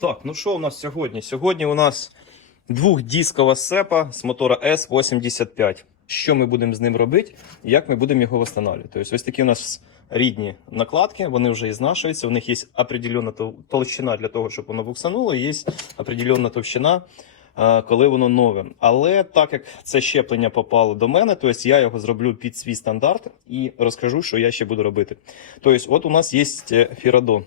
Так, ну що у нас сьогодні? Сьогодні у нас двохдіскова сепа з мотора S85. Що ми будемо з ним робити як ми будемо його встановлювати? Тобто ось такі у нас рідні накладки, вони вже і знашуються, у них є определенна тол- толщина для того, щоб воно буксануло, і є определенна товщина, е, коли воно нове. Але так як це щеплення попало до мене, тобто я його зроблю під свій стандарт і розкажу, що я ще буду робити. Тобто, от у нас є Фірадо.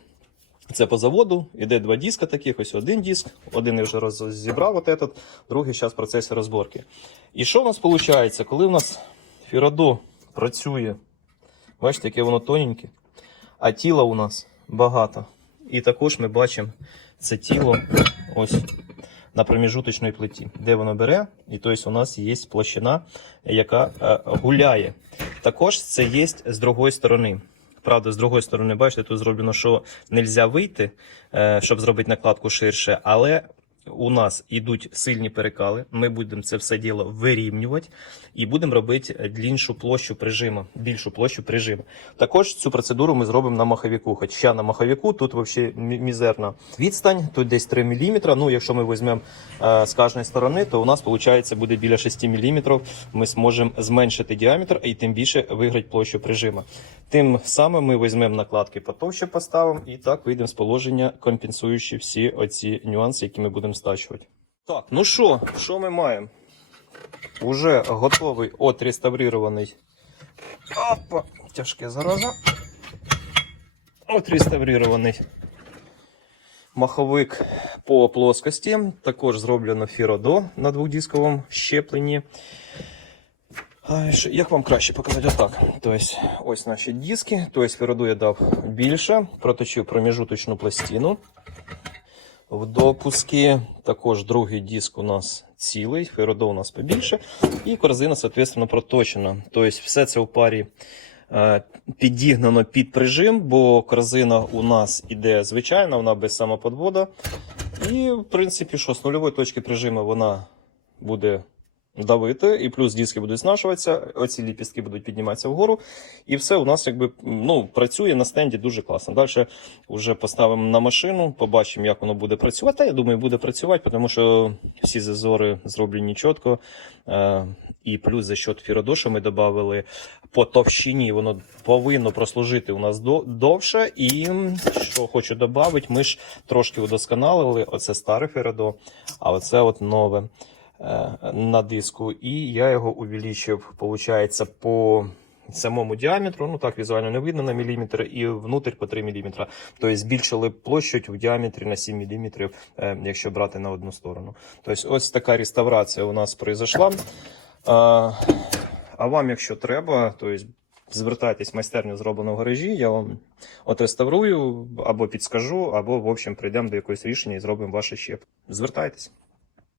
Це по заводу, іде два диска таких, ось один диск, один я вже роз- зібрав от этот, другий зараз в процесі розборки. І що у нас виходить, коли у нас Фірадо працює, бачите, яке воно тоненьке, а тіла у нас багато. І також ми бачимо це тіло ось на проміжуточній плиті, де воно бере, і тобто у нас є площина, яка е, гуляє. Також це є з другої сторони. Правда, з другої сторони, бачите, тут зроблено, що нельзя вийти, е, щоб зробити накладку ширше, але у нас йдуть сильні перекали. Ми будемо це все діло вирівнювати і будемо робити дліншу площу прижиму, більшу площу прижиму. Також цю процедуру ми зробимо на маховіку. Хоча на маховіку тут взагалі мізерна відстань, тут десь 3 мм. Ну, якщо ми візьмемо е, з кожної сторони, то у нас виходить буде біля 6 мм. Ми зможемо зменшити діаметр і тим більше виграти площу прижима. Тим самим ми візьмемо накладки потовще поставимо і так вийдемо з положення, компенсуючи всі оці нюанси, які ми будемо стачувати. Так, ну що, що ми маємо? Уже готовий отреставрирований. Опа, тяжке зараза. Отреставрирований маховик по плоскості. Також зроблено фіродо на двохдисковому щепленні. Як вам краще показати отак? Тобто, ось наші диски. Тобто, фіроду я дав більше, проточив проміжуточну пластину. В допуски також другий диск у нас цілий, феродо у нас побільше, і корзина, соответственно, проточена. Тобто, все це в парі е, підігнано під прижим, бо корзина у нас іде звичайна, вона без самоподвода. І, в принципі, що з нульової точки прижиму вона буде давити, і плюс диски будуть знашуватися, оці ліпістки будуть підніматися вгору. І все у нас якби ну, працює на стенді дуже класно. Далі вже поставимо на машину, побачимо, як воно буде працювати. Та, я думаю, буде працювати, тому що всі зазори зроблені чітко. Е, і плюс за що ми додали по товщині, воно повинно прослужити у нас до, довше. І що хочу додати, ми ж трошки удосконалили. Оце старе фіродо, а оце от нове на диску. І я його увеличив, виходить, по самому діаметру, ну так візуально не видно на міліметр, і внутрь по 3 мм. Тобто збільшили площадь в діаметрі на 7 мм, е, якщо брати на одну сторону. Тобто ось така реставрація у нас произошла. А, а вам, якщо треба, то есть звертайтесь в майстерню зроблено в гаражі, я вам отреставрую або підскажу, або в общем прийдемо до якогось рішення і зробимо ваше щеп. Звертайтесь.